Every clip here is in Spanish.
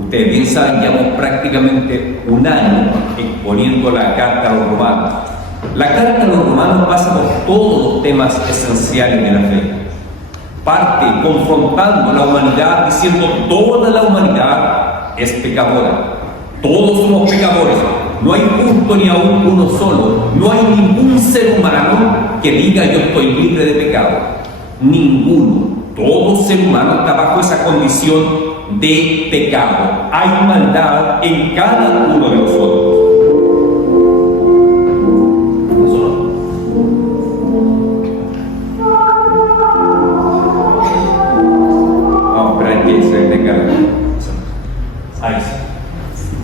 Ustedes bien saben, llevamos prácticamente un año exponiendo la carta a los romanos. La carta a los romanos pasa por todos los temas esenciales de la fe. Parte confrontando a la humanidad, diciendo toda la humanidad es pecadora. Todos somos pecadores. No hay justo ni aún uno solo. No hay ningún ser humano que diga yo estoy libre de pecado. Ninguno. Todo ser humano está bajo esa condición de pecado. Hay maldad en cada uno de nosotros.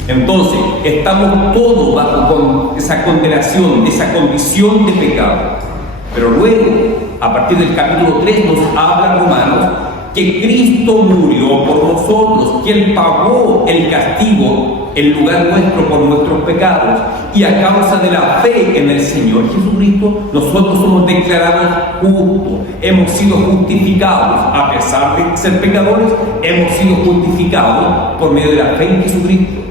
Entonces, estamos todos bajo esa condenación, de esa condición de pecado. Pero luego, a partir del capítulo 3, nos habla Romanos que Cristo murió por nosotros, que Él pagó el castigo en lugar nuestro por nuestros pecados. Y a causa de la fe en el Señor Jesucristo, nosotros somos declarados justos. Hemos sido justificados, a pesar de ser pecadores, hemos sido justificados por medio de la fe en Jesucristo.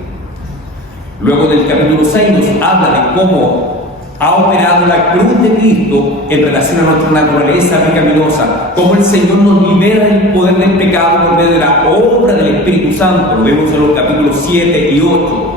Luego del capítulo 6 nos habla de cómo ha operado la cruz de Cristo en relación a nuestra naturaleza pecaminosa, cómo el Señor nos libera del poder del pecado por medio de la obra del Espíritu Santo. Lo vemos en los capítulos 7 y 8.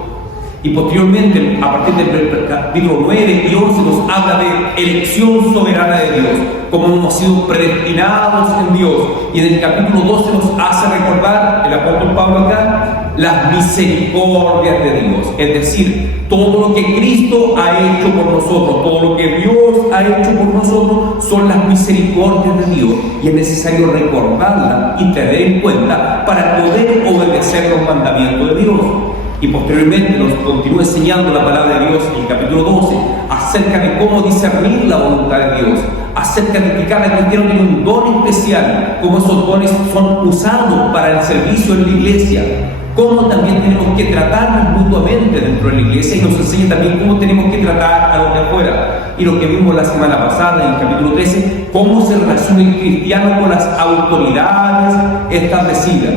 Y posteriormente, a partir del capítulo 9 y 11, nos habla de elección soberana de Dios, cómo hemos sido predestinados en Dios. Y en el capítulo 12 nos hace recordar, el apóstol Pablo acá, las misericordias de Dios. Es decir, todo lo que Cristo ha hecho por nosotros, todo lo que Dios ha hecho por nosotros, son las misericordias de Dios. Y es necesario recordarlas y tener en cuenta para poder obedecer los mandamientos de Dios. Y posteriormente nos continúa enseñando la palabra de Dios en el capítulo 12 acerca de cómo discernir la voluntad de Dios, acerca de que cada cristiano tiene un don especial, cómo esos dones son usados para el servicio en la iglesia, cómo también tenemos que tratarnos mutuamente dentro de la iglesia, y nos enseña también cómo tenemos que tratar a los de afuera. Y lo que vimos la semana pasada en el capítulo 13, cómo se relaciona el cristiano con las autoridades establecidas.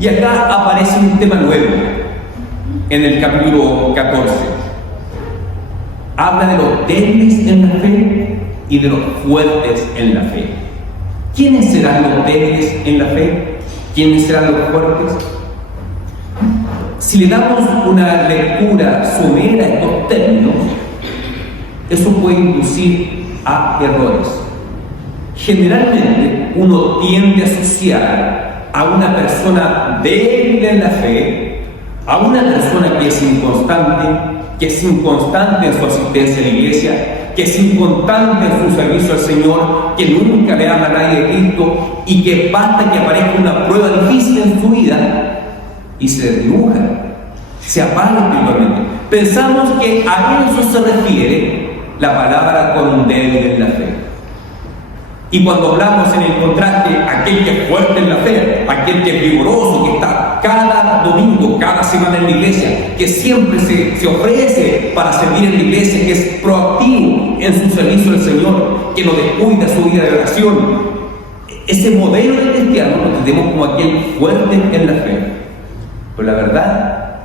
Y acá aparece un tema nuevo. En el capítulo 14 habla de los débiles en la fe y de los fuertes en la fe. ¿Quiénes serán los débiles en la fe? ¿Quiénes serán los fuertes? Si le damos una lectura somera a estos términos, eso puede inducir a errores. Generalmente uno tiende a asociar a una persona débil en la fe a una persona que es inconstante en su asistencia a la iglesia, que es inconstante en su servicio al Señor, que nunca le habla a nadie de Cristo y que basta que aparezca una prueba difícil en su vida y se desdibuja, se apaga espiritualmente. Pensamos que a eso se refiere la palabra con un débil en la fe. Y cuando hablamos en el contraste, aquel que es fuerte en la fe, aquel que es vigoroso, que está cada domingo, cada semana en la iglesia, que siempre se ofrece para servir en la iglesia, que es proactivo en su servicio al Señor, que no descuida su vida de oración. Ese modelo de cristiano lo tenemos como aquel fuerte en la fe. Pero la verdad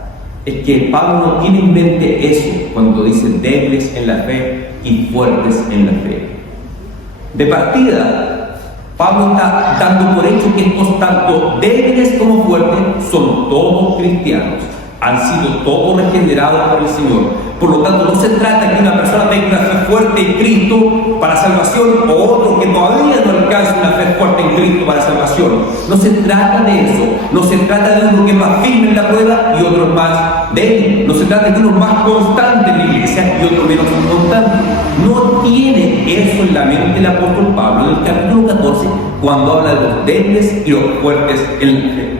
es que Pablo no tiene en mente eso cuando dice débiles en la fe y fuertes en la fe. De partida, Pablo está dando por hecho que estos tanto débiles como fuertes son todos cristianos, han sido todos regenerados por el Señor. Por lo tanto, no se trata de que una persona tenga una fe fuerte en Cristo para salvación o otro que todavía no alcanza una fe fuerte en Cristo para salvación. No se trata de eso. No se trata de uno que es más firme en la prueba y otro más débil. No se trata de uno más constante en la iglesia y otro menos constante. No tiene eso en la mente el apóstol Pablo en el capítulo 14 cuando habla de los débiles y los fuertes en la fe.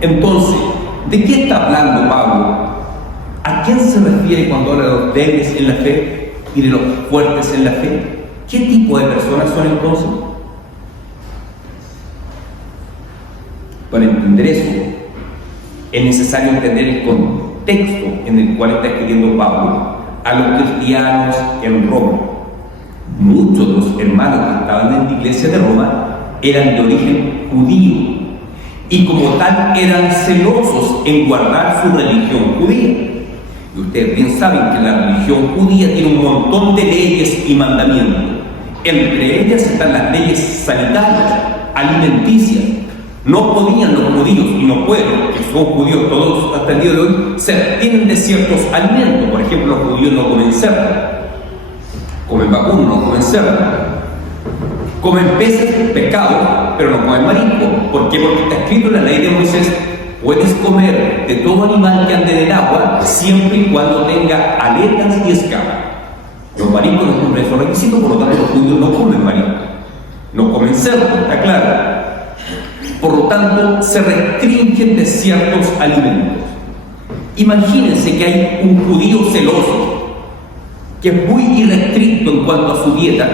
Entonces, ¿de qué está hablando Pablo? ¿A quién se refiere cuando habla de los débiles en la fe y de los fuertes en la fe? ¿Qué tipo de personas son entonces? Para entender eso, es necesario entender el contexto en el cual está escribiendo Pablo a los cristianos en Roma. Muchos de los hermanos que estaban en la iglesia de Roma eran de origen judío. y como tal eran celosos en guardar su religión judía. Y ustedes bien saben que la religión judía tiene un montón de leyes y mandamientos. Entre ellas están las leyes sanitarias, alimenticias. No podían los judíos, y no pueden, que son judíos todos hasta el día de hoy, se abstienen de ciertos alimentos. Por ejemplo, los judíos no comen cerdo, comen vacuno, no comen cerdo, comen peces, pescado, pero no comen marisco. ¿Por qué? Porque está escrito en la ley de Moisés: puedes comer de todo animal que ande en el agua, siempre y cuando tenga aletas y escamas. Los mariscos no cumplen esos requisitos, por lo tanto los judíos no comen marisco, no comen cerdo, está claro. Por lo tanto, se restringen de ciertos alimentos. Imagínense que hay un judío celoso, que es muy irrestricto en cuanto a su dieta,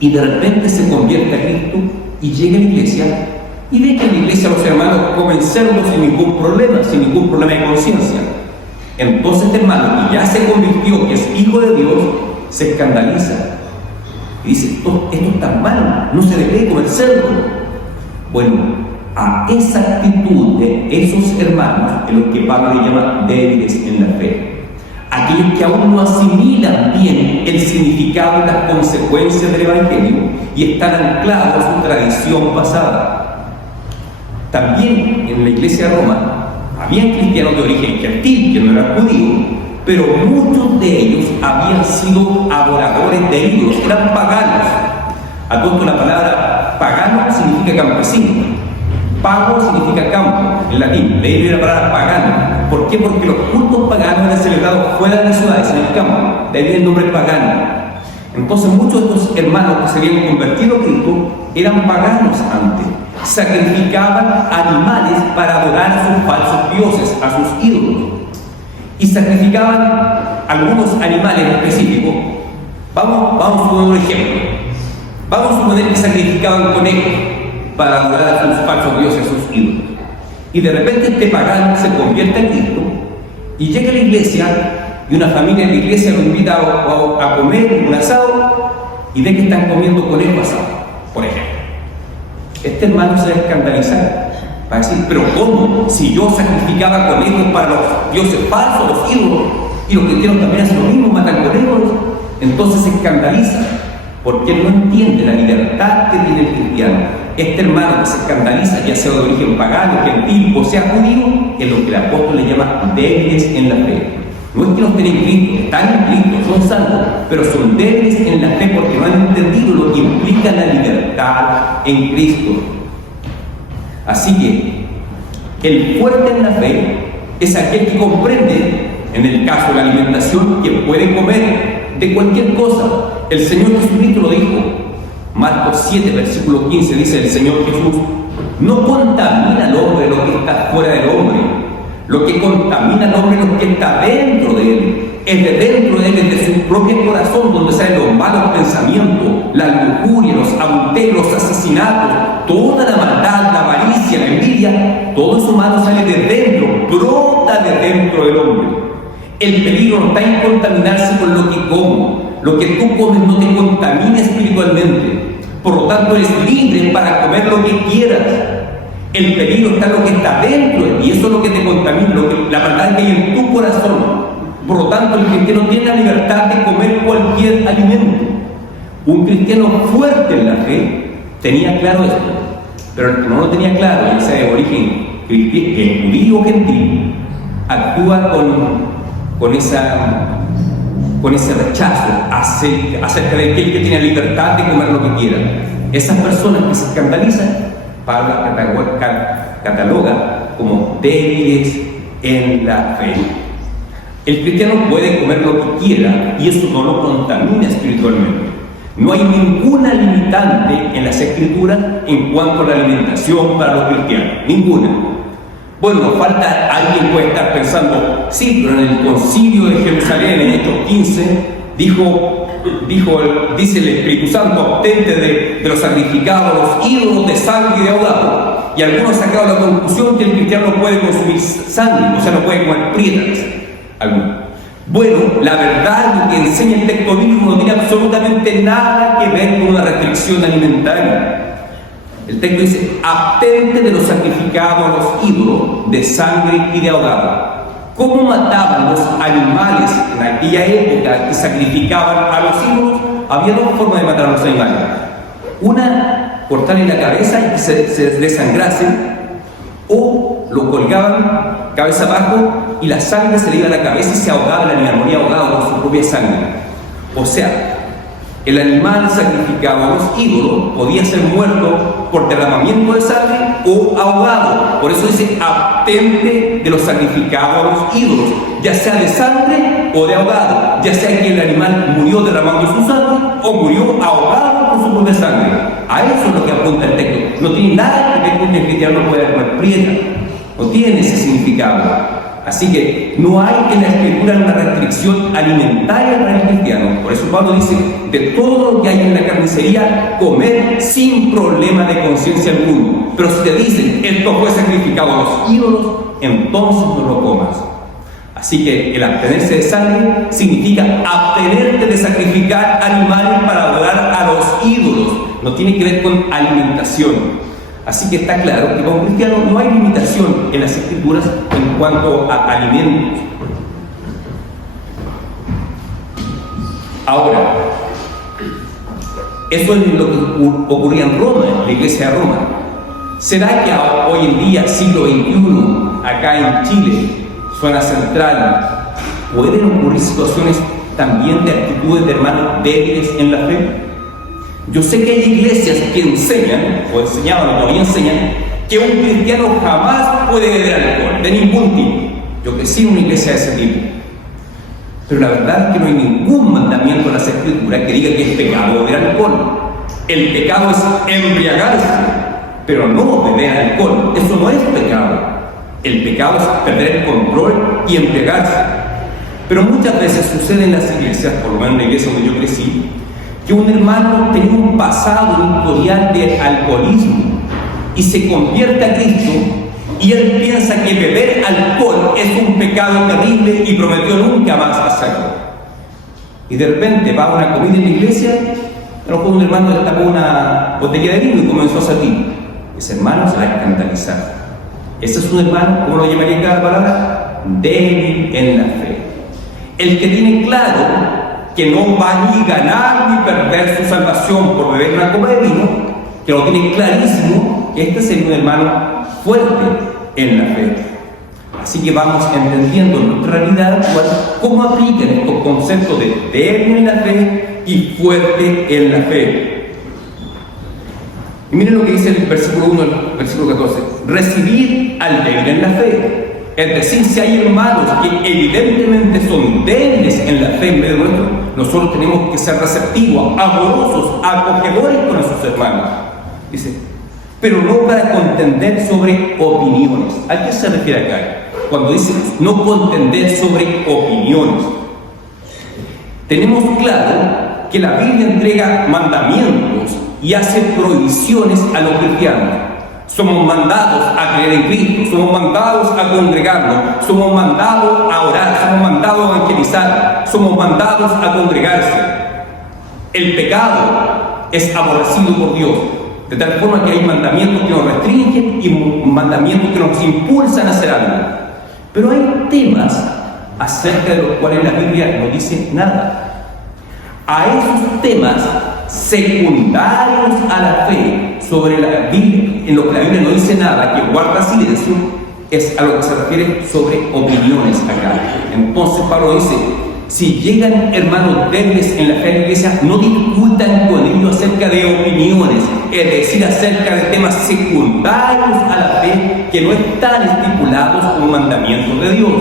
y de repente se convierte a Cristo y llega a la iglesia y ve que en la iglesia los hermanos comen cerdo sin ningún problema de conciencia. Entonces este hermano, que ya se convirtió, que es hijo de Dios, se escandaliza y dice: esto está mal, no se debe comer cerdo. Bueno, a esa actitud de esos hermanos es lo que Pablo le llama débiles en la fe. Aquellos que aún no asimilan bien el significado y las consecuencias del Evangelio y están anclados en su tradición pasada. También en la iglesia de Roma había cristianos de origen gentil que no eran judíos, pero muchos de ellos habían sido adoradores de ídolos, eran paganos. A todo la palabra pagano significa campesino. Pago significa campo, en latín. De ahí viene la palabra pagano. ¿Por qué? Porque los cultos paganos eran celebrados fuera de las ciudades, en el campo. De ahí viene el nombre pagano. Entonces muchos de estos hermanos que se habían convertido a Cristo eran paganos antes. Sacrificaban animales para adorar a sus falsos dioses, a sus ídolos. Y sacrificaban algunos animales específicos. Vamos a poner un ejemplo. Vamos a suponer que sacrificaban conejos para adorar a sus falsos dioses, a sus ídolos. Y de repente este pagano se convierte en Cristo y llega a la iglesia, y una familia de la iglesia lo invita a comer un asado y ve que están comiendo conejo asado, por ejemplo. Este hermano se va a escandalizar, va a decir: pero ¿cómo? Si yo sacrificaba conejos para los dioses falsos, los ídolos, y los cristianos también hacen lo mismo, matan conejos. Entonces se escandaliza, porque no entiende la libertad que tiene el cristiano. Este hermano que se escandaliza, ya sea de origen pagano, gentil o sea judío, es lo que el apóstol le llama débiles en la fe. No es que no estén en Cristo, están en Cristo, son salvos, pero son débiles en la fe porque no han entendido lo que implica la libertad en Cristo. Así que el fuerte en la fe es aquel que comprende, en el caso de la alimentación, que puede comer de cualquier cosa. El Señor Jesucristo lo dijo. Marcos 7, versículo 15, dice el Señor Jesús: no contamina al hombre lo que está fuera del hombre. Lo que contamina al hombre es lo que está dentro de él. Es de dentro de él, es de su propio corazón, donde salen los malos pensamientos, la lujuria, los adulterios, los asesinatos, toda la maldad, la avaricia, la envidia. Todo eso malo sale de dentro, brota de dentro del hombre. El peligro no está en contaminarse con lo que como. Lo que tú comes no te contamina espiritualmente. Por lo tanto, eres libre para comer lo que quieras. El peligro está en lo que está dentro, y eso es lo que te contamina, la maldad que hay en tu corazón. Por lo tanto, el cristiano tiene la libertad de comer cualquier alimento. Un cristiano fuerte en la fe tenía claro esto, pero el que no lo tenía claro, ya sea de origen judío o gentil, actúa con ese rechazo acerca de aquel que tiene libertad de comer lo que quiera. Esas personas que se escandalizan, Pablo cataloga como débiles en la fe. El cristiano puede comer lo que quiera y eso no lo contamina espiritualmente. No hay ninguna limitante en las Escrituras en cuanto a la alimentación para los cristianos, ninguna. Bueno, falta, alguien puede estar pensando: sí, pero en el concilio de Jerusalén, en Hechos 15, dice el Espíritu Santo: abstente de los sacrificados, los ídolos de sangre y de ahogado. Y algunos han sacado la conclusión que el cristiano no puede consumir sangre, o sea, no puede comer prietas. Bueno, la verdad, lo que enseña el texto bíblico no tiene absolutamente nada que ver con una restricción alimentaria. El texto dice: abstente de los sacrificados a los ídolos de sangre y de ahogado. ¿Cómo mataban los animales en aquella época que sacrificaban a los ídolos? Había dos formas de matar a los animales. Una, cortarle la cabeza y que se desangrase, o lo colgaban cabeza abajo y la sangre se le iba a la cabeza y se ahogaba el animal, moría ahogado con su propia sangre. O sea, el animal sacrificado a los ídolos podía ser muerto por derramamiento de sangre o ahogado. Por eso dice: abstente de los sacrificados a los ídolos, ya sea de sangre o de ahogado, ya sea que el animal murió derramando su sangre o murió ahogado con su propia sangre. A eso es lo que apunta el texto. No tiene nada que ver con que el cristiano no pueda comer prieta, no tiene ese significado. Así que no hay en la Escritura una restricción alimentaria para el cristiano. Por eso Pablo dice: de todo lo que hay en la carnicería, comer sin problema de conciencia alguno. Pero si te dicen: esto fue sacrificado a los ídolos, entonces no lo comas. Así que el abstenerse de sangre significa abstenerte de sacrificar animales para adorar a los ídolos. No tiene que ver con alimentación. Así que está claro que para un cristiano no hay limitación en las Escrituras en cuanto a alimentos. Ahora, eso es lo que ocurría en Roma, en la iglesia de Roma. ¿Será que hoy en día, siglo XXI, acá en Chile, zona central, pueden ocurrir situaciones también de actitudes de hermanos débiles en la fe? Yo sé que hay iglesias que enseñan, o enseñaban o todavía enseñan, que un cristiano jamás puede beber alcohol, de ningún tipo. Yo crecí en una iglesia de ese tipo. Pero la verdad es que no hay ningún mandamiento en las Escrituras que diga que es pecado beber alcohol. El pecado es embriagarse, pero no beber alcohol. Eso no es pecado. El pecado es perder el control y embriagarse. Pero muchas veces sucede en las iglesias, por lo menos en la iglesia donde yo crecí, que un hermano tenía un pasado, un historial de alcoholismo y se convierte a Cristo y él piensa que beber alcohol es un pecado terrible y prometió nunca más hacerlo. Y de repente va a una comida en la iglesia, a lo mejor un hermano destapó una botella de vino y comenzó a servir. Ese hermano se va a escandalizar. Ese es un hermano, ¿cómo lo llamaría cada palabra? Débil en la fe. El que tiene claro que no va ni ganar ni perder su salvación por beber una copa de vino, que lo tiene clarísimo, que este sería un hermano fuerte en la fe. Así que vamos entendiendo en nuestra realidad cómo aplican estos conceptos de débil en la fe y fuerte en la fe. Y miren lo que dice el versículo 1 del versículo 14: recibir al débil en la fe. Es decir, si hay hermanos que evidentemente son débiles en la fe en medio nuestro, nosotros tenemos que ser receptivos, amorosos, acogedores con esos hermanos. Dice: pero no para contender sobre opiniones. ¿A qué se refiere acá? Cuando dice no contender sobre opiniones, tenemos claro que la Biblia entrega mandamientos y hace prohibiciones a los cristianos. Somos mandados a creer en Cristo, somos mandados a congregarnos, somos mandados a orar, somos mandados a evangelizar, somos mandados a congregarse. El pecado es aborrecido por Dios, de tal forma que hay mandamientos que nos restringen y mandamientos que nos impulsan a hacer algo. Pero hay temas acerca de los cuales la Biblia no dice nada. A esos temas secundarios a la fe, sobre la Biblia, en lo que la Biblia no dice nada, que guarda silencio, es a lo que se refiere sobre opiniones acá. Entonces Pablo dice: si llegan hermanos débiles en la fe de la iglesia, no discutan con ellos acerca de opiniones, es decir, acerca de temas secundarios a la fe que no están estipulados como mandamientos de Dios.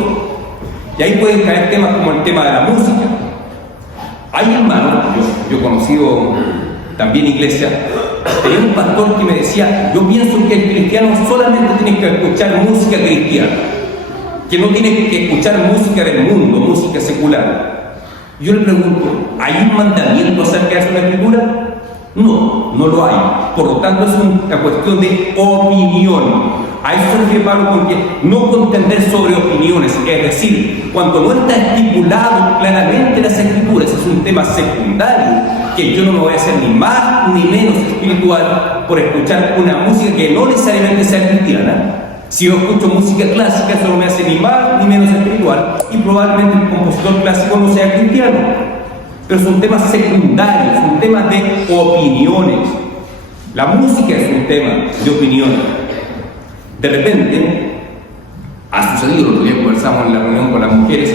Y ahí pueden caer temas como el tema de la música. Hay hermanos, yo he conocido también iglesia, tenía un pastor que me decía: yo pienso que el cristiano solamente tiene que escuchar música cristiana, que no tiene que escuchar música del mundo, música secular. Yo le pregunto: ¿hay un mandamiento acerca de eso en la Escritura? No, no lo hay. Por lo tanto, es una cuestión de opinión. A eso se refiere Pablo con que no contender sobre opiniones, es decir, cuando no está estipulado claramente en las Escrituras, es un tema secundario, que yo no me voy a hacer ni más ni menos espiritual por escuchar una música que no necesariamente sea cristiana. Si yo escucho música clásica, eso no me hace ni más ni menos espiritual, y probablemente el compositor clásico no sea cristiano. Pero son temas secundarios, son temas de opiniones. La música es un tema de opiniones. De repente, ha sucedido, lo que conversamos en la reunión con las mujeres,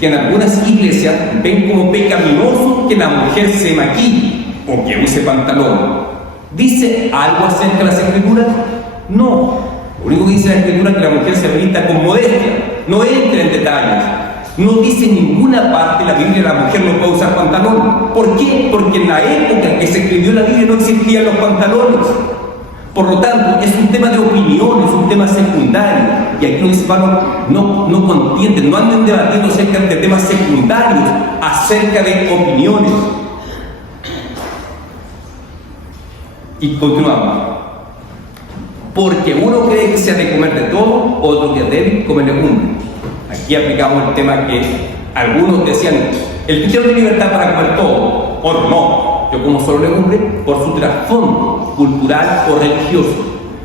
que en algunas iglesias ven como pecaminoso que la mujer se maquille o que use pantalón. ¿Dice algo acerca de las Escrituras? No. Lo único que dice la Escritura es que la mujer se vista con modestia. No entra en detalles. No dice en ninguna parte la Biblia la mujer no puede usar pantalón. ¿Por qué? Porque en la época en que se escribió la Biblia no existían los pantalones. Por lo tanto, es un tema de opinión, es un tema secundario. Y aquí los hispanos no contienden, no anden debatiendo acerca de temas secundarios, acerca de opiniones. Y continuamos. Porque uno cree que se ha de comer de todo, otro que es débil comer legumbre. Aquí aplicamos el tema que algunos decían, el cristiano tiene libertad para comer todo, otros no. Yo como solo legumbre por su trasfondo cultural o religioso.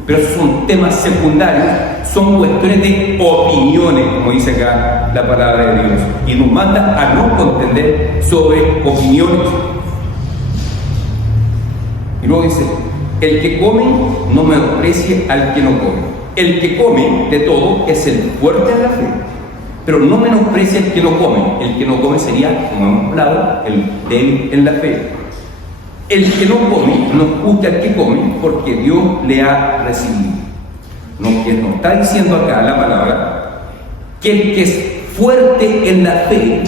Pero esos son temas secundarios, son cuestiones de opiniones, como dice acá la palabra de Dios. Y nos manda a no contender sobre opiniones. Y luego dice, el que come no menosprecie al que no come. El que come de todo es el fuerte en la fe, pero no menosprecia al que no come. El que no come sería, como hemos hablado, el débil en la fe. El que no come no juzga al que come, porque Dios le ha recibido. No, que nos está diciendo acá la palabra que el que es fuerte en la fe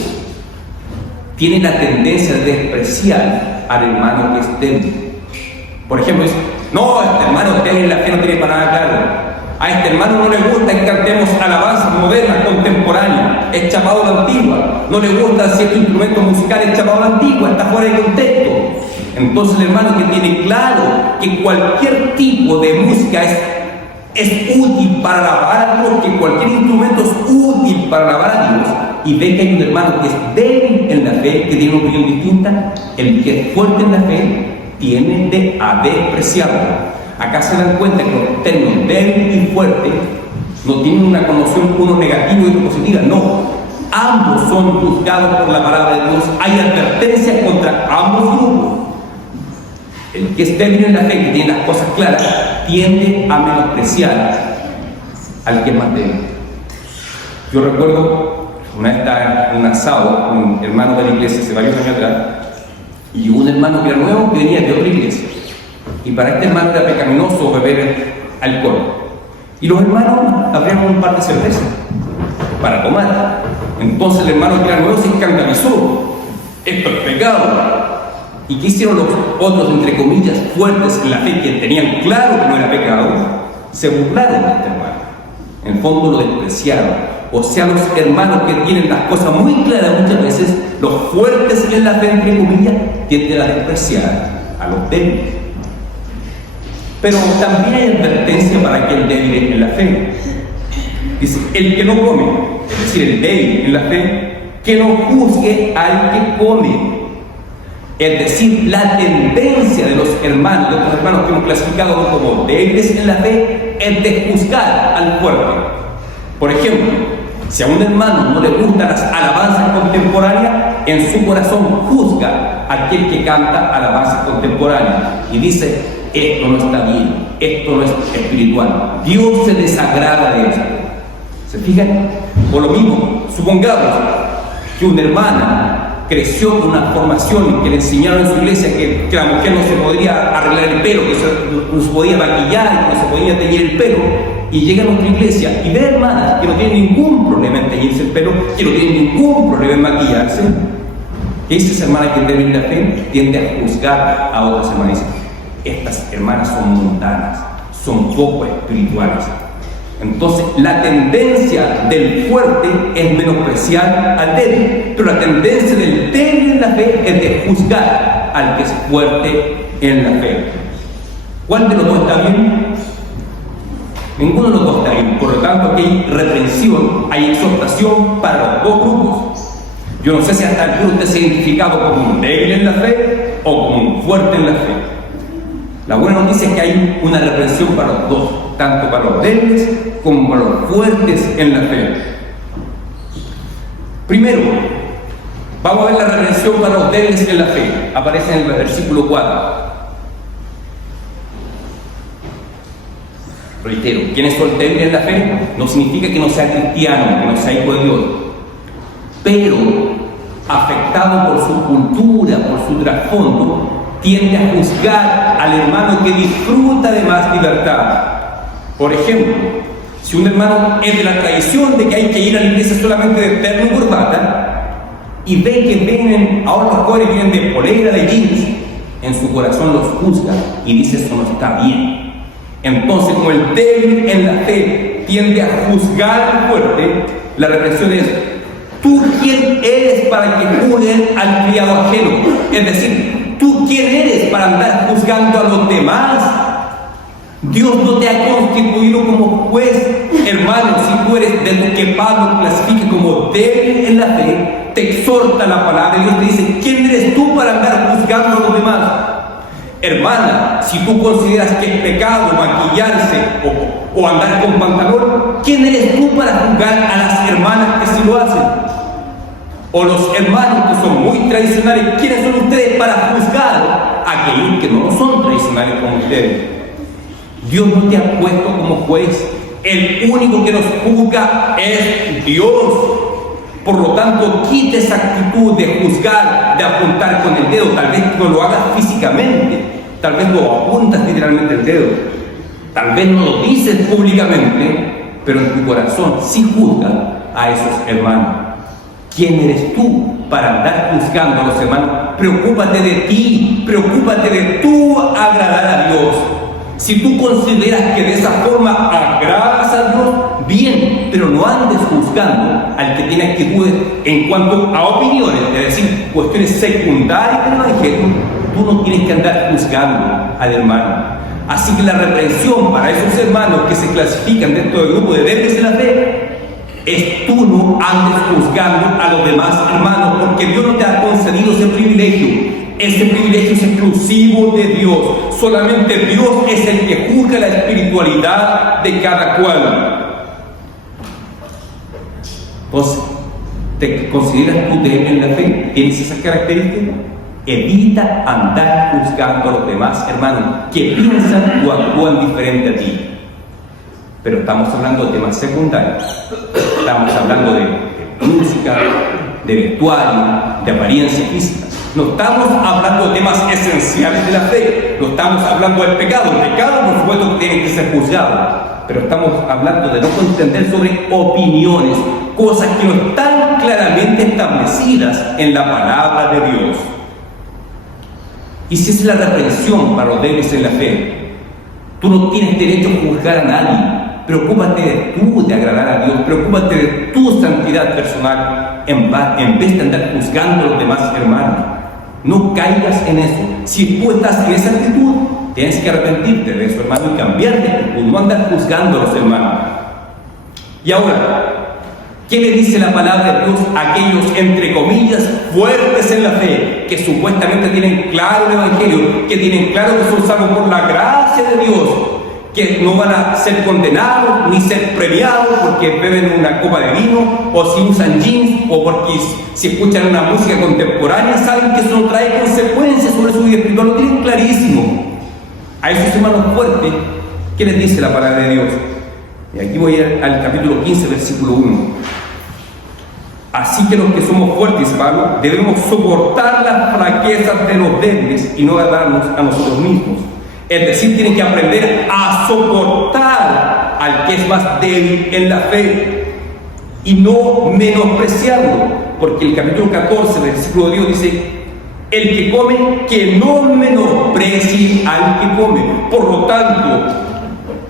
tiene la tendencia de despreciar al hermano que es débil. Por ejemplo, dice, no, este hermano débil en la fe no tiene para nada claro. A este hermano no le gusta que cantemos alabanzas modernas, contemporáneas, es chapado a la antigua. No le gustan ciertos instrumentos musicales chapado a la antigua, está fuera de contexto. Entonces el hermano que tiene claro que cualquier tipo de música es útil para alabar a Dios, que cualquier instrumento es útil para alabar a Dios, y ve que hay un hermano que es débil en la fe, que tiene una opinión distinta, el que es fuerte en la fe tiende a despreciarlo. Acá se dan cuenta que los términos débil y fuerte no tienen una connotación uno negativo y otro positiva, no. Ambos son juzgados por la palabra de Dios, hay advertencias contra ambos grupos. El que es débil en la fe, que tiene las cosas claras, tiende a menospreciar al que es más débil. Yo recuerdo una vez estaba en un asado con un hermano de la iglesia hace varios años atrás, y un hermano que era nuevo que venía de otra iglesia. Y para este hermano era pecaminoso beber alcohol. Y los hermanos abrieron un par de cervezas para tomar. Entonces el hermano que era nuevo se escandalizó. Esto es pecado. ¿Y qué hicieron los otros, entre comillas, fuertes en la fe, que tenían claro que no era pecado? Se burlaron de este hermano. En el fondo lo despreciaron. O sea, los hermanos que tienen las cosas muy claras muchas veces, los fuertes en la fe, entre comillas, tienden a despreciar a los débiles. Pero también hay advertencia para aquel débil en la fe. Dice, el que no come, es decir, el débil en la fe, que no juzgue al que come. Es decir, la tendencia de los hermanos que hemos clasificado como débiles en la fe, es de juzgar al fuerte. Por ejemplo, si a un hermano no le gustan las alabanzas contemporáneas, en su corazón juzga a aquel que canta alabanzas contemporáneas y dice, esto no está bien, esto no es espiritual, Dios se desagrada de esto. ¿Se fijan? Por lo mismo, supongamos que una hermana creció con una formación que le enseñaron en su iglesia que la mujer no se podría arreglar el pelo, que no se podía maquillar, que no se podía teñir el pelo, y llega a nuestra iglesia y ve hermanas que no tienen ningún problema en teñirse el pelo, que no tienen ningún problema en maquillarse. ¿Qué dice esa hermana que debe ir la fe? Tiende a juzgar a otras hermanas. Estas hermanas son mundanas, son poco espirituales. Entonces, la tendencia del fuerte es menospreciar al débil, pero la tendencia del débil en la fe es de juzgar al que es fuerte en la fe. ¿Cuál de los dos está bien? Ninguno de los dos está bien. Por lo tanto, aquí hay reprensión, hay exhortación para los dos grupos. Yo no sé si hasta el punto usted se ha identificado como un débil en la fe o como un fuerte en la fe. La buena noticia es que hay una reprensión para los dos, tanto para los débiles como para los fuertes en la fe. Primero, vamos a ver la reprensión para los débiles en la fe. Aparece en el versículo 4. Reitero, ¿quiénes son débiles en la fe? No significa que no sea cristiano, que no sea hijo de Dios, pero afectado por su cultura, por su trasfondo, tiende a juzgar al hermano que disfruta de más libertad. Por ejemplo, si un hermano es de la tradición de que hay que ir a la iglesia solamente de terno y corbata, y ve que vienen, ahora los jóvenes vienen de polera, de jeans, en su corazón los juzga y dice: eso no está bien. Entonces, como el débil en la fe tiende a juzgar al fuerte, la reflexión es: ¿tú quién eres para que juzguen al criado ajeno? Es decir, ¿tú quién eres para andar juzgando a los demás? Dios no te ha constituido como juez, hermano. Si tú eres de lo que Pablo clasifica como débil en la fe, te exhorta la palabra de Dios, te dice: ¿quién eres tú para andar juzgando a los demás? Hermana, si tú consideras que es pecado maquillarse o andar con pantalón, ¿quién eres tú para juzgar a las hermanas que sí lo hacen? O los hermanos que son muy tradicionales, ¿quiénes son ustedes para juzgar a aquellos que no son tradicionales como ustedes? Dios no te ha puesto como juez. El único que nos juzga es Dios. Por lo tanto, quita esa actitud de juzgar, de apuntar con el dedo. Tal vez no lo hagas físicamente, tal vez lo apuntas literalmente el dedo, tal vez no lo dices públicamente, pero en tu corazón sí juzgas a esos hermanos. ¿Quién eres tú para andar juzgando a los hermanos? Preocúpate de ti, preocúpate de tú agradar a Dios. Si tú consideras que de esa forma agradas a Dios, bien, pero no andes juzgando al que tiene actitudes en cuanto a opiniones, es decir, cuestiones secundarias del Evangelio. Tú no tienes que andar juzgando al hermano. Así que la reprensión para esos hermanos que se clasifican dentro del grupo de débiles de la fe es: tú no andes juzgando a los demás hermanos, porque Dios no te ha concedido ese privilegio. Ese privilegio es exclusivo de Dios. Solamente Dios es el que juzga la espiritualidad de cada cual. Entonces, ¿te consideras tú débil en la fe? ¿Tienes esas características? Evita andar juzgando a los demás hermanos que piensan o actúan diferente a ti. Pero estamos hablando de temas secundarios. Estamos hablando de música, de vestuario, de apariencia física. No estamos hablando de temas esenciales de la fe. No estamos hablando del pecado. El pecado, por supuesto, tiene que ser juzgado. Pero estamos hablando de no contender sobre opiniones, cosas que no están claramente establecidas en la palabra de Dios. Y si es la reprensión para los débiles en la fe, tú no tienes derecho a juzgar a nadie. Preocúpate de tú de agradar a Dios, preocúpate de tu santidad personal en vez de andar juzgando a los demás hermanos. No caigas en eso. Si tú estás en esa actitud, tienes que arrepentirte de eso, hermano, y cambiar de actitud, no andar juzgando a los hermanos. Y ahora, ¿qué le dice la palabra de Dios a aquellos, entre comillas, fuertes en la fe, que supuestamente tienen claro el Evangelio, que tienen claro que son salvos por la gracia de Dios, que no van a ser condenados ni ser premiados porque beben una copa de vino, o si usan jeans, o porque si escuchan una música contemporánea, saben que eso no trae consecuencias sobre su vida espiritual? Lo tienen clarísimo. A esos hermanos fuertes, ¿qué les dice la palabra de Dios? Y aquí voy al capítulo 15, versículo 1. Así que los que somos fuertes, Pablo, debemos soportar las fraquezas de los débiles y no agarrarnos a nosotros mismos. Es decir, tienen que aprender a soportar al que es más débil en la fe y no menospreciarlo, porque el capítulo 14, versículo de Dios dice: el que come, que no menosprecie al que come. Por lo tanto,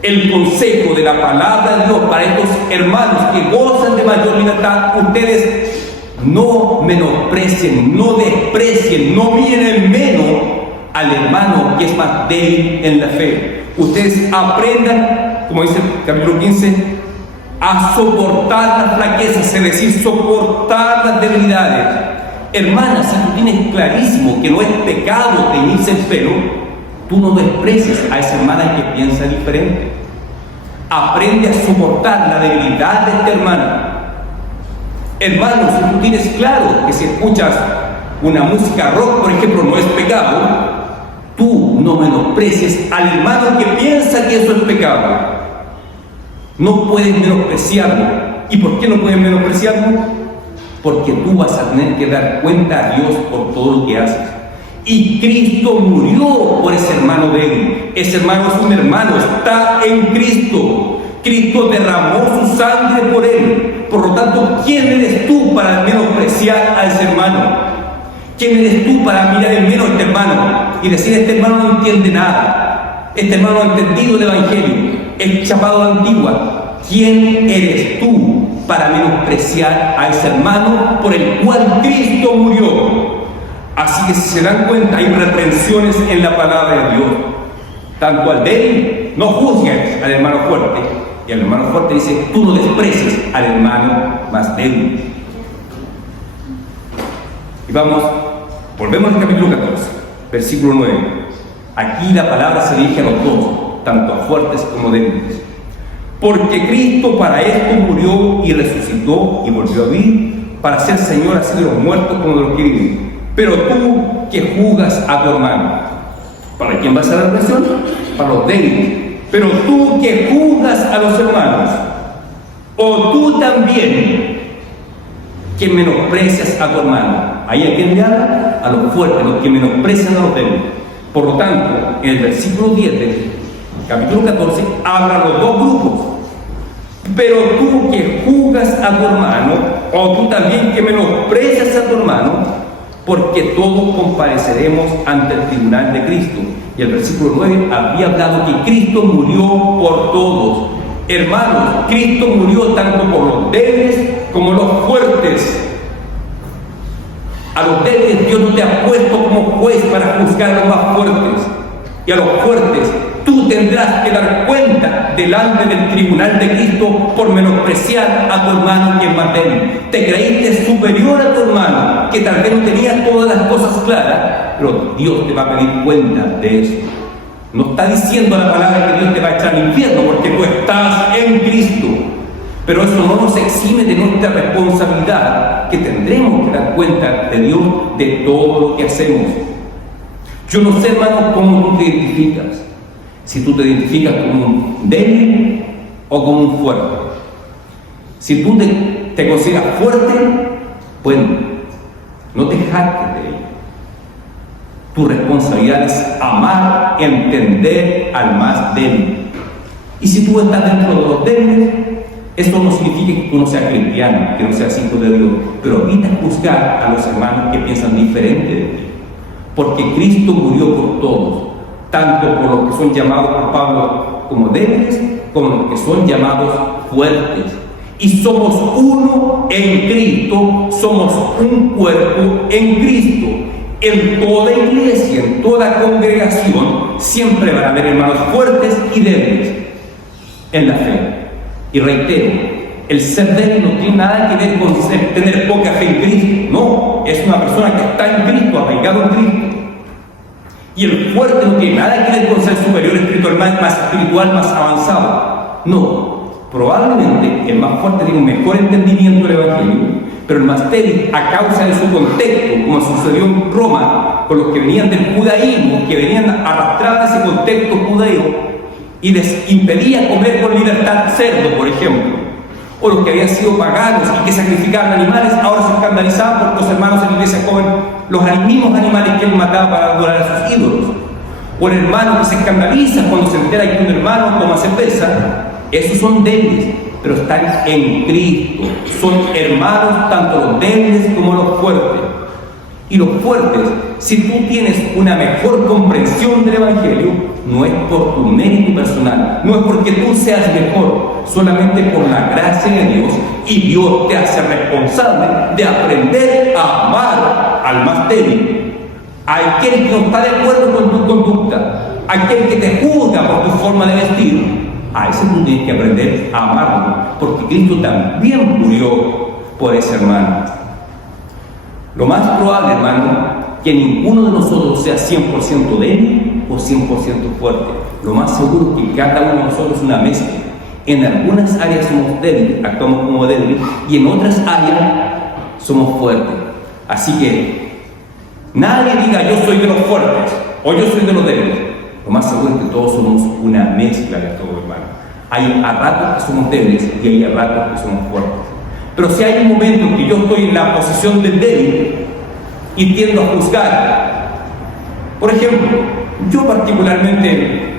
el consejo de la palabra de Dios para estos hermanos que gozan de mayor libertad: ustedes no menosprecien, no desprecien, no miren menos al hermano que es más débil en la fe. Ustedes aprendan, como dice el capítulo 15, a soportar las flaquezas, es decir, soportar las debilidades. Hermana, si tú tienes clarísimo que no es pecado teñirse el pelo, tú no desprecies a esa hermana que piensa diferente. Aprende a soportar la debilidad de esta hermana. Hermano, si tú tienes claro que si escuchas una música rock, por ejemplo, no es pecado, tú no menosprecies al hermano que piensa que eso es pecado. No puedes menospreciarlo. ¿Y por qué no puedes menospreciarlo? Porque tú vas a tener que dar cuenta a Dios por todo lo que haces. Y Cristo murió por ese hermano débil. Ese hermano es un hermano, está en Cristo. Cristo derramó su sangre por él. Por lo tanto, ¿quién eres tú para menospreciar a ese hermano? ¿Quién eres tú para mirar en menos a este hermano y decir, este hermano no entiende nada? Este hermano no ha entendido el Evangelio, es chapado de antigua. ¿Quién eres tú para menospreciar a ese hermano por el cual Cristo murió? Así que si se dan cuenta, hay reprensiones en la palabra de Dios. Tanto al débil, no juzgues al hermano fuerte. Y al hermano fuerte dice, tú no desprecies al hermano más débil. Y volvemos al capítulo 14, versículo 9. Aquí la palabra se dirige a los dos, tanto a fuertes como débiles. Porque Cristo para esto murió y resucitó y volvió a vivir, para ser Señor así de los muertos como de los que viven. Pero tú que juzgas a tu hermano, ¿para quién va a ser la represión? Para los débiles. Pero tú que juzgas a los hermanos, o tú también que menosprecias a tu hermano. ¿Ahí a quién le habla? A los fuertes, los que menosprecian a los débiles. Por lo tanto, en el versículo 10 del capítulo 14, habla los dos grupos. Pero tú que juzgas a tu hermano, o tú también que menosprecias a tu hermano, porque todos compareceremos ante el tribunal de Cristo. Y el versículo 9 había hablado que Cristo murió por todos. Hermanos, Cristo murió tanto por los débiles como los fuertes. A los débiles Dios no te ha puesto como juez para juzgar a los más fuertes. Y a los fuertes tú tendrás que dar cuenta delante del tribunal de Cristo por menospreciar a tu hermano que es más débil. Te creíste superior a tu hermano, que tal vez no tenía todas las cosas claras, pero Dios te va a pedir cuenta de eso. No está diciendo la palabra que Dios te va a echar al infierno porque tú estás en Cristo. Pero eso no nos exime de nuestra responsabilidad, que tendremos que dar cuenta de Dios de todo lo que hacemos. Yo no sé, hermano, cómo tú te identificas. Si tú te identificas como un débil o como un fuerte. Si tú te consideras fuerte, bueno, no te jactes de ello. Tu responsabilidad es amar, entender al más débil. Y si tú estás dentro de los débiles, eso no significa que tú no seas cristiano, que no seas hijo de Dios, pero evita juzgar a los hermanos que piensan diferente de ti. Porque Cristo murió por todos, tanto por los que son llamados por Pablo como débiles, como los que son llamados fuertes. Y somos uno en Cristo, somos un cuerpo en Cristo. En toda iglesia, en toda congregación, siempre van a haber hermanos fuertes y débiles en la fe. Y reitero, el ser débil no tiene nada que ver con tener poca fe en Cristo. No, es una persona que está en Cristo, arraigado en Cristo. Y el fuerte no tiene nada que ver con ser superior espiritualmente, más espiritual, más avanzado. No, probablemente el más fuerte tiene un mejor entendimiento del Evangelio, pero el más débil, a causa de su contexto, como sucedió en Roma, con los que venían del judaísmo, que venían arrastrados a ese contexto judeo, y les impedía comer con libertad cerdo, por ejemplo, o los que habían sido paganos y que sacrificaban animales, ahora se escandalizaban porque los hermanos en la iglesia comen los mismos animales que él mataba para adorar a sus ídolos, o el hermano que se escandaliza cuando se entera que un hermano toma cerveza. Esos son débiles, pero están en Cristo, son hermanos tanto los débiles como los fuertes. Y los fuertes, si tú tienes una mejor comprensión del Evangelio, no es por tu mérito personal, no es porque tú seas mejor, solamente por la gracia de Dios, y Dios te hace responsable de aprender a amar al más débil, a aquel que no está de acuerdo con tu conducta, a aquel que te juzga por tu forma de vestir. A ese tú tienes que aprender a amarlo, porque Cristo también murió por ese hermano. Lo más probable, hermano, que ninguno de nosotros sea 100% débil o 100% fuerte. Lo más seguro es que cada uno de nosotros es una mezcla. En algunas áreas somos débiles, actuamos como débiles, y en otras áreas somos fuertes. Así que nadie diga yo soy de los fuertes o yo soy de los débiles. Lo más seguro es que todos somos una mezcla de todo, hermano. Hay a ratos que somos débiles y hay a ratos que somos fuertes. Pero si hay un momento en que yo estoy en la posición del débil y tiendo a juzgar, por ejemplo, yo particularmente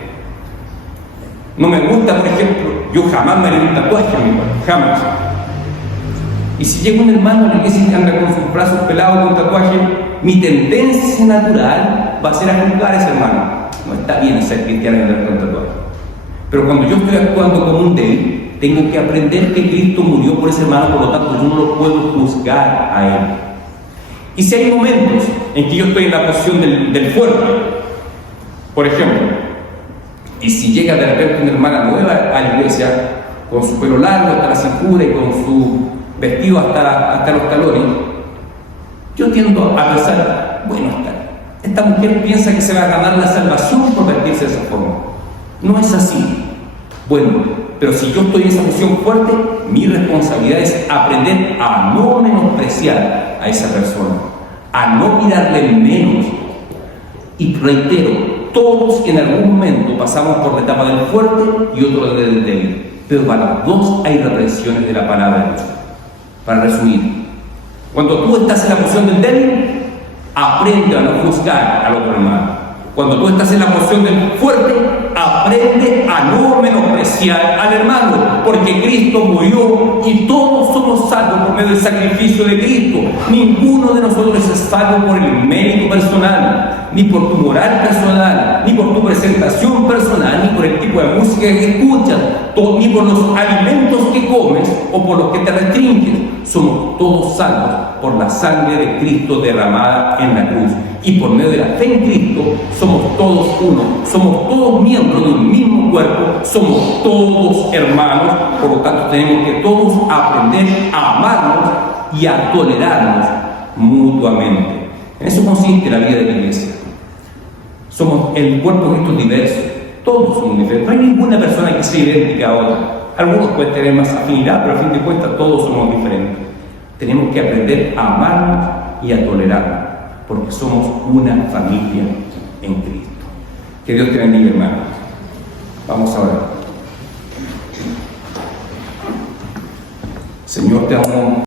no me gusta, por ejemplo, yo jamás me haré un tatuaje en mi cuerpo, jamás. Y si llega un hermano a la iglesia y anda con sus brazos pelados con tatuaje, mi tendencia natural va a ser a juzgar a ese hermano. No está bien ser cristiano y andar con tatuaje. Pero cuando yo estoy actuando como un débil, tengo que aprender que Cristo murió por ese hermano, por lo tanto yo no lo puedo juzgar a él. Y si hay momentos en que yo estoy en la posición del fuerte, por ejemplo, y si llega de repente una hermana nueva a la iglesia, con su pelo largo hasta la cintura y con su vestido hasta los talones, yo tiendo a pensar, bueno, esta mujer piensa que se va a ganar la salvación por vestirse de esa forma. No es así. Bueno, pero si yo estoy en esa posición fuerte, mi responsabilidad es aprender a no menospreciar a esa persona, a no mirarle menos. Y reitero, todos en algún momento pasamos por la etapa del fuerte y otro del débil, pero para los dos hay reprensiones de la palabra de Dios. Para resumir, cuando tú estás en la posición del débil, aprende a no juzgar al otro hermano. Cuando tú estás en la posición del fuerte, aprende a no menospreciar al hermano, porque Cristo murió y todos somos salvos por medio del sacrificio de Cristo. Ninguno de nosotros es salvo por el mérito personal, ni por tu moral personal, ni por tu presentación personal, ni por el tipo de música que escuchas, ni por los alimentos que comes o por los que te restringes. Somos todos salvos por la sangre de Cristo derramada en la cruz. Y por medio de la fe en Cristo, somos todos uno, somos todos miembros de un mismo cuerpo, somos todos hermanos, por lo tanto tenemos que todos aprender a amarnos y a tolerarnos mutuamente. En eso consiste la vida de la iglesia. Somos el cuerpo de Cristo diverso, todos somos diferentes, no hay ninguna persona que sea idéntica a otra. Algunos pueden tener más afinidad, pero a fin de cuentas todos somos diferentes. Tenemos que aprender a amarnos y a tolerarnos, porque somos una familia en Cristo. Que Dios te bendiga, hermano. Vamos a orar. Señor, te amo.